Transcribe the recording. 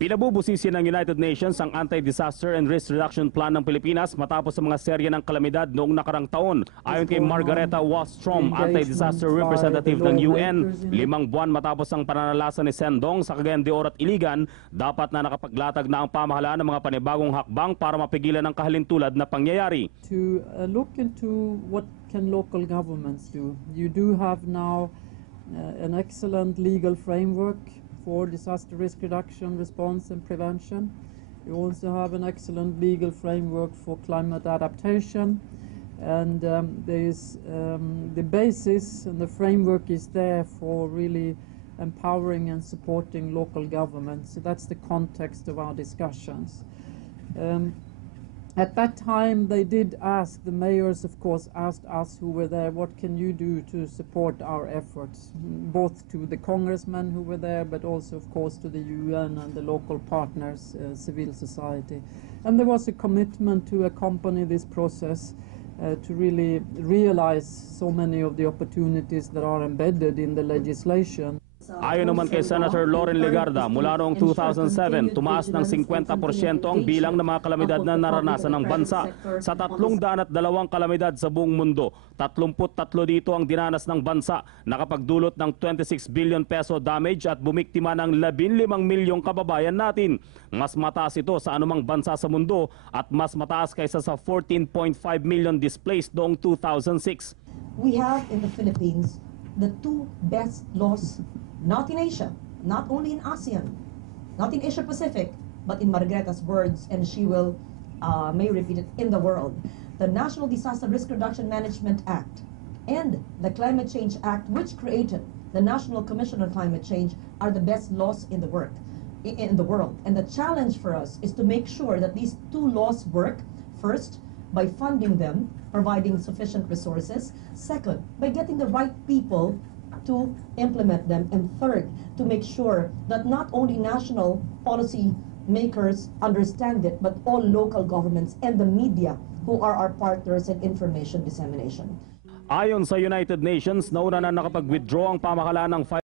Pinabubusisi ng United Nations ang Anti-Disaster and Risk Reduction Plan ng Pilipinas matapos sa mga serye ng kalamidad noong nakarang taon. Ayon kay Margareta Wahlstrom, Anti-Disaster Representative ng UN, 5 buwan matapos ang pananalasa ni Sendong sa Cagayan de Oro at Iligan, dapat na nakapaglatag na ang pamahalaan ng mga panibagong hakbang para mapigilan ang kahalintulad na pangyayari. To look into what can local governments do. You do have now an excellent legal framework for disaster risk reduction, response and prevention. You also have an excellent legal framework for climate adaptation, and the basis and the framework is there for really empowering and supporting local governments. So that's the context of our discussions. At that time, they did ask, the mayors of course asked us who were there, what can you do to support our efforts, both to the congressmen who were there, but also of course to the UN and the local partners, civil society. And there was a commitment to accompany this process to really realize so many of the opportunities that are embedded in the legislation. Ayon naman kay Senator Loren Legarda, mula noong 2007, tumaas ng 50% ang bilang ng mga kalamidad na naranasan ng bansa. Sa 302 kalamidad sa buong mundo, 33 dito ang dinanas ng bansa, nakapagdulot ng 26 billion peso damage at bumiktima ng 15 milyong kababayan natin. Mas mataas ito sa anumang bansa sa mundo at mas mataas kaysa sa 14.5 million displaced noong 2006. We have in the Philippines the two best laws, not in Asia, not only in ASEAN, not in Asia Pacific, but in Margareta's words, and she will may repeat it, in the world. The National Disaster Risk Reduction Management Act and the Climate Change Act, which created the National Commission on Climate Change, are the best laws in the world. And the challenge for us is to make sure that these two laws work, first, by funding them, providing sufficient resources, second, by getting the right people to implement them, and third, to make sure that not only national policy makers understand it, but all local governments and the media who are our partners in information dissemination. Ayon sa United Nations, nauna na nakapag-withdraw ang pamahalaan ng